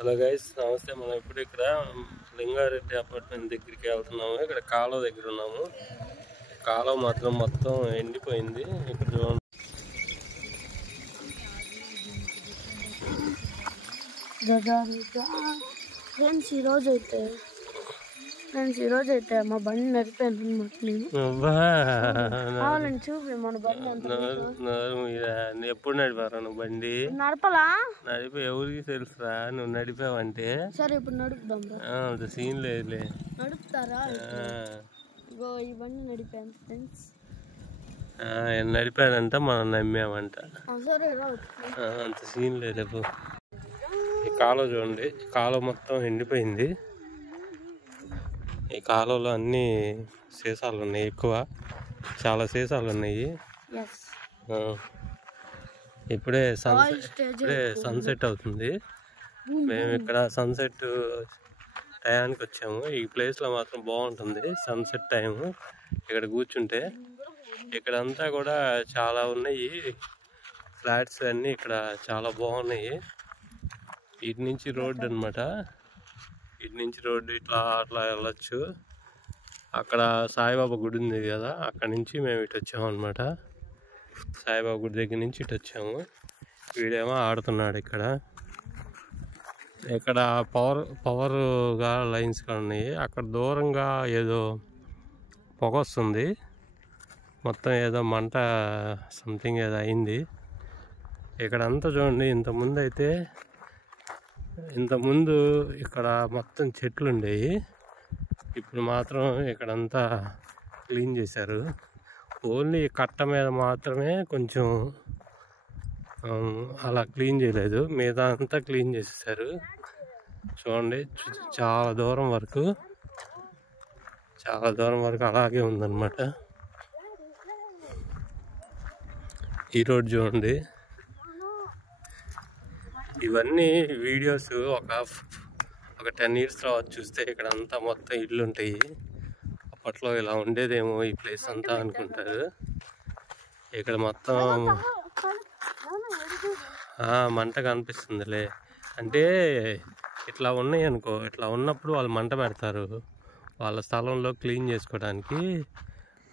Hello guys, నమస్తే. మనం ఇప్పుడు ఇక్కడ లింగారెడ్డి అపార్ట్మెంట్ దగ్గరికి వెళ్తున్నాము. ఇక్కడ కాలువ దగ్గర ఉన్నాము. కాలువ మాత్రం మొత్తం ఎండిపోయింది. ఇక్కడ చూడండి. ఫ్రెండ్స్ ఈరోజు అయితే మా బండి నడిపాను అనమాట. నేను కావాలని చూపి మన బండి ఎప్పుడు నడిపారా నువ్వు బండి? నడపలా నడిపి ఎవరికి తెలుసురా నువ్వు నడిపావంటే? సరే ఇప్పుడు నడుపుదాం. అంత సీన్ లేదులే. నడుపుతారా? ఇగో ఈ బండి నడిపాను ఫ్రెండ్స్. నడిపాడంట, మనం నమ్మామంట. సరే అంత సీన్ లేదు. ఈ కాలువ చూడండి, కాలువ మొత్తం ఎండిపోయింది. ఈ కాలువలో అన్ని సీసాలు ఉన్నాయి, ఎక్కువ చాలా సీసాలు ఉన్నాయి. ఇప్పుడే సన్సెట్ అవుతుంది. మేము ఇక్కడ సన్సెట్ టయానికి వచ్చాము. ఈ ప్లేస్లో మాత్రం బాగుంటుంది సన్సెట్ టైము. ఇక్కడ కూర్చుంటే ఇక్కడంతా కూడా చాలా ఉన్నాయి ఫ్లాట్స్ అన్నీ. ఇక్కడ చాలా బాగున్నాయి. ఇటు నుంచి రోడ్డు అనమాట. ఇటు నుంచి రోడ్డు ఇట్లా అట్లా వెళ్ళొచ్చు. అక్కడ సాయిబాబా గుడి ఉంది కదా, అక్కడ నుంచి మేము ఇటు వచ్చాము అనమాట. సాయిబాబా గుడి దగ్గర నుంచి ఇటు వచ్చాము. వీడేమో ఆడుతున్నాడు ఇక్కడ. ఇక్కడ పవర్గా లైన్స్ ఉన్నాయి. అక్కడ దూరంగా ఏదో పొగ వస్తుంది. మొత్తం ఏదో మంట సంథింగ్ ఏదో అయింది. ఇక్కడ అంతా చూడండి. ఇంతకుముందు ఇక్కడ మొత్తం చెట్లు ఉండేవి. ఇప్పుడు మాత్రం ఇక్కడంతా క్లీన్ చేశారు. ఓన్లీ కట్ట మీద మాత్రమే కొంచెం అలా క్లీన్ చేయలేదు, మిగతా అంతా క్లీన్ చేసేసారు. చూడండి, చాలా దూరం వరకు అలాగే ఉందన్నమాట. ఈ రోడ్ చూడండి. ఇవన్నీ వీడియోస్ ఒక 10 years తర్వాత చూస్తే ఇక్కడ అంతా మొత్తం ఇళ్ళు ఉంటాయి. అప్పట్లో ఇలా ఉండేదేమో ఈ ప్లేస్ అంతా అనుకుంటారు. ఇక్కడ మొత్తం మంట కనిపిస్తుందిలే. అంటే ఇట్లా ఉన్నాయి అనుకో, ఇట్లా ఉన్నప్పుడు వాళ్ళు మంట పెడతారు. వాళ్ళ స్థలంలో క్లీన్ చేసుకోవడానికి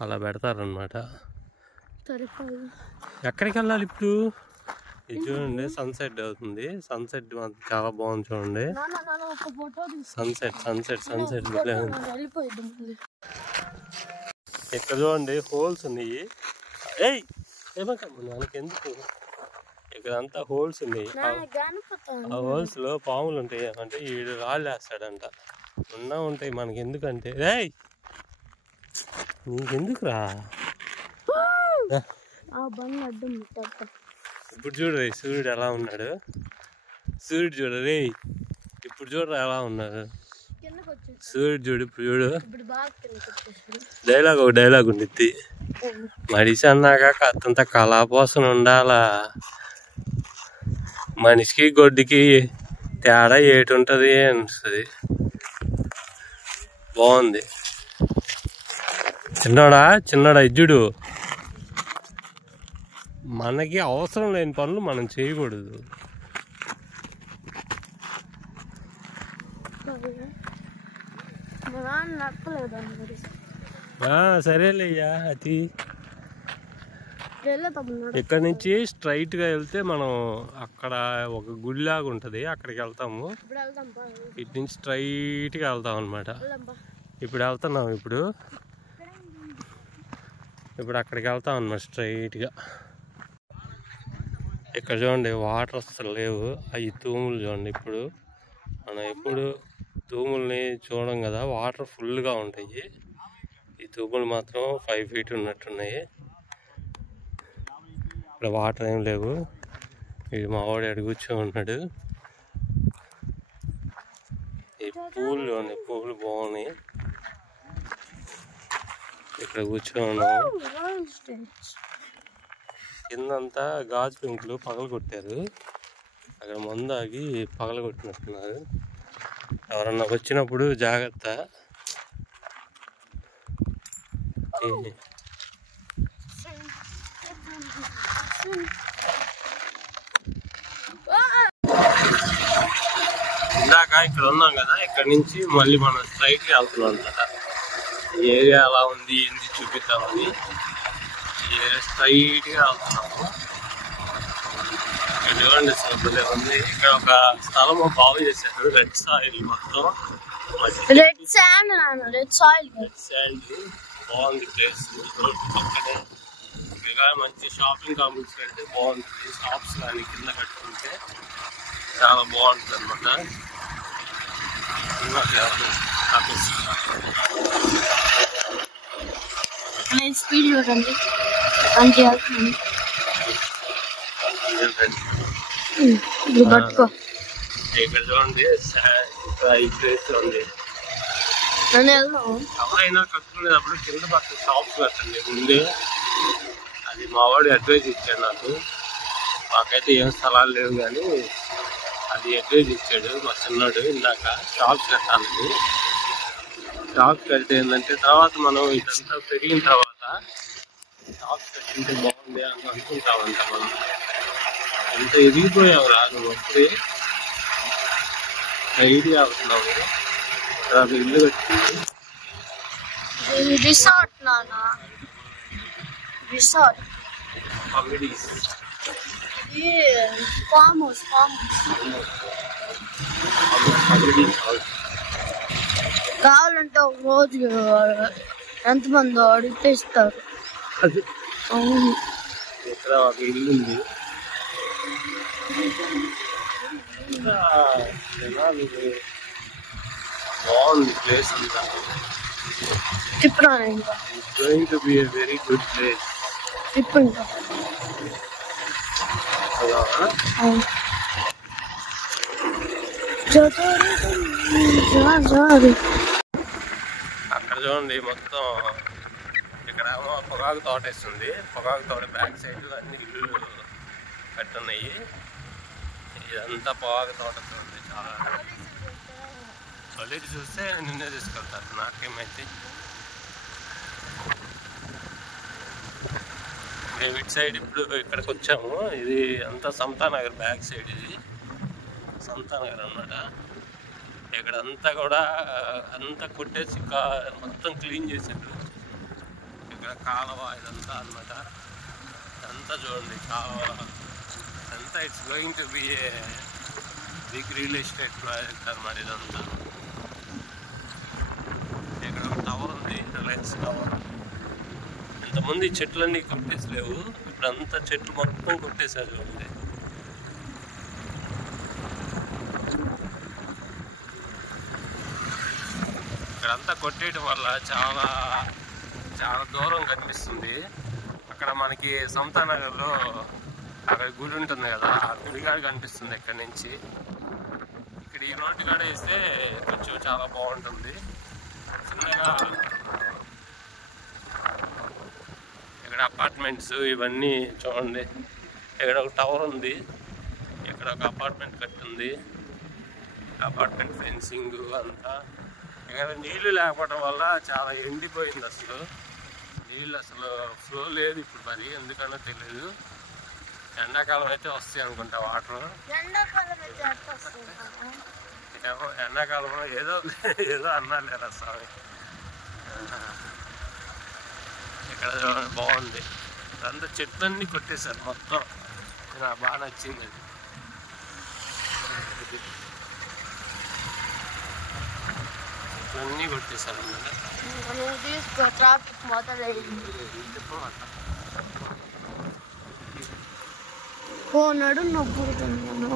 అలా పెడతారనమాట. ఎక్కడికి వెళ్ళాలి ఇప్పుడు? ఇది చూడండి, సన్సెట్ అవుతుంది. సన్సెట్ చాలా బాగుంది చూడండి. సన్సెట్ ఇక్కడ చూడండి, హోల్స్ ఉన్నాయి. మనకెందుకు, ఇక్కడ అంతా హోల్స్ ఉన్నాయి. ఆ హోల్స్ లో పాములు ఉంటాయి. అంటే వీడు రాళ్ళు వేస్తాడంట. ఉంటాయి మనకి. ఎందుకంటే నీకెందుకురా? ఇప్పుడు చూడు సూర్యుడు ఎలా ఉన్నాడు. సూర్యుడు చూడు రే, ఇప్పుడు చూడరా ఎలా ఉన్నాడు సూర్యుడు. చూడు ఇప్పుడు చూడు. ఒక డైలాగ్ ఉండిద్ది. మనిషి అన్నాక కాస్తంత కళాపోసన ఉండాలా. మనిషికి గొడ్డుకి తేడా ఏటుంటది అనిపిస్తుంది. బాగుంది. చిన్నడా ఇజ్జుడు. మనకి అవసరం లేని పనులు మనం చేయకూడదు. సరేలేయ్యా. అది ఇక్కడ నుంచి స్ట్రైట్ గా వెళ్తే మనం అక్కడ ఒక గుడిలాగా ఉంటది, అక్కడికి వెళ్తాము. ఇటు నుంచి స్ట్రైట్ గా వెళ్తాం అనమాట. ఇప్పుడు వెళ్తున్నాం. ఇప్పుడు అక్కడికి వెళ్తాం అనమాట స్ట్రైట్ గా. ఇక్కడ చూడండి, వాటర్ అసలు లేవు. అవి తూములు చూడండి. ఇప్పుడు మనం ఎప్పుడు తూముల్ని చూడం కదా, వాటర్ ఫుల్గా ఉంటాయి. ఈ తూములు మాత్రం 5 feet ఉన్నట్టున్నాయి. ఇక్కడ వాటర్ ఏం లేవు. ఇది మా వాడు ఎడ కూర్చొని ఉన్నాడు. ఈ పూలు చూడండి, పూలు బాగున్నాయి. ఇక్కడ కూర్చొని ఉన్నాము. కిందంతా గాజు పెంకులు పగలు కొట్టారు. అక్కడ మందాగి పగలు కొట్టినట్టున్నారు. ఎవరన్నా వచ్చినప్పుడు జాగ్రత్త. ఇందాక ఇక్కడ ఉన్నాం కదా, ఇక్కడ నుంచి మళ్ళీ మనం స్ట్రైట్గా వెళ్తున్నాం అనమాట. ఈ ఏరియా ఎలా ఉంది ఏంది చూపిద్దామని ఈ ఏరియా స్ట్రైట్గా వెళ్తున్నాము. ఇక్కడ చూడండి అసలు ఉంది. ఇక్కడ ఒక స్థలం బాగు చేశారు, రెడ్ సాయిల్ మొత్తం, రెడ్ శాండ్ బాగుంది ప్లేస్. పక్కనే ఇక్కడ మంచి షాపింగ్ కాంప్లెక్స్ అయితే బాగుంటుంది. షాప్స్ కానీ కింద కట్టుకుంటే చాలా బాగుంటుంది అనమాట. స్పీడ్ చూడండి అంటే పట్టుకో. ఇక్కడ చూడండి ఈ ప్లేస్ ఉంది. ఎవరైనా కట్టుకునేటప్పుడు కింద పక్క షాప్స్ కట్టండి ముందే. అది మా వాడు అడ్వైజ్ ఇచ్చాడు నాకు. మాకైతే ఏం స్థలాలు లేవు కానీ అది అడ్వైజ్ ఇచ్చాడు మా చిన్నాడు ఇందాక. షాప్స్ కట్టాలని. షాప్స్ కడితే ఏంటంటే తర్వాత మనం ఇదంతా పెరిగిన తర్వాత షాప్స్ కట్టింటే బాగుంది అని అనుకుంటామంట. మనం ఎంత ఎదిగిపోయావు రా నువ్వు అప్పుడే ఐడియా అవుతున్నావు. ఇల్లు కట్టింది రిసార్ట్ ఫామ్ హౌస్. కావాలంటే ఒక రోజు ఎంతమంది అడిగితే ఇస్తారు. అవును, ఇక్కడ ఒక ఇల్లు ఉంది. బాగుంది ప్లేస్ అంతా. ఇప్పుడు going to B a very good place. ఇప్పుడు అక్కడ చూడండి మొత్తం. ఇక్కడ పొగాకు తోట వేస్తుంది. పొగాకు తోట బ్యాక్ సైడ్ అన్ని ఇల్లు కట్టున్నాయి. ఇదంతా పొగాకు తోట చూడండి. చాలా చలికి చూస్తే నిన్నే తీసుకెళ్తారు. నాకేమైతే మేము ఇటు సైడ్ ఇప్పుడు ఇక్కడికి వచ్చాము. ఇది అంతా సమతానగర్ బ్యాక్ సైడ్. ఇది సమతానగర్ అన్నమాట. ఇక్కడంతా కూడా అంతా కొట్టేసి మొత్తం క్లీన్ చేసాడు. ఇక్కడ కాలువ ఇదంతా అన్నమాట. ఇదంతా చూడండి కాలువ అంతా. It's going to be a big real estate project అన్నమాట ఇదంతా. ఇక్కడ ఒక టవర్ ఉంది, రిలయన్స్ టవర్. ఇంతమంది చెట్లన్నీ కొట్టేసలేవు. ఇప్పుడంతా చెట్లు మొత్తం కొట్టేసారు చూడండి. ఇక్కడంతా కొట్టేయడం వల్ల చాలా చాలా దూరం కనిపిస్తుంది. అక్కడ మనకి సమతానగర్లో అక్కడ గుడి ఉంటుంది కదా, ఆ గుడిగాడ కనిపిస్తుంది ఇక్కడ నుంచి. ఇక్కడ ఈ రోడ్డు కాడ వేస్తే కొంచెం చాలా బాగుంటుంది. చిన్నగా ఇక్కడ అపార్ట్మెంట్స్ ఇవన్నీ చూడండి. ఇక్కడ ఒక టవర్ ఉంది, ఇక్కడ ఒక అపార్ట్మెంట్ కట్టుంది. అపార్ట్మెంట్ ఫెన్సింగ్ అంతా. ఇక్కడ నీళ్లు లేకపోవడం వల్ల చాలా ఎండిపోయింది. అసలు నీళ్ళు అసలు ఫ్లో లేదు ఇప్పుడు. మరి ఎందుకనో తెలియదు. ఎండాకాలం అయితే వస్తాయి అనుకుంటా వాటర్. ఎండాకాలంలో ఏదో ఏదో అన్నాలేరా స్వామి. ఇక్కడ బాగుంది. అంతా చెట్లన్నీ కొట్టేశారు మొత్తం. నాకు బాగా నచ్చింది అది. చెట్లన్నీ కొట్టేశారు అన్నమాట. ట్రాఫిక్ మొదలైంది. నడు నొప్పుడుతున్నాను.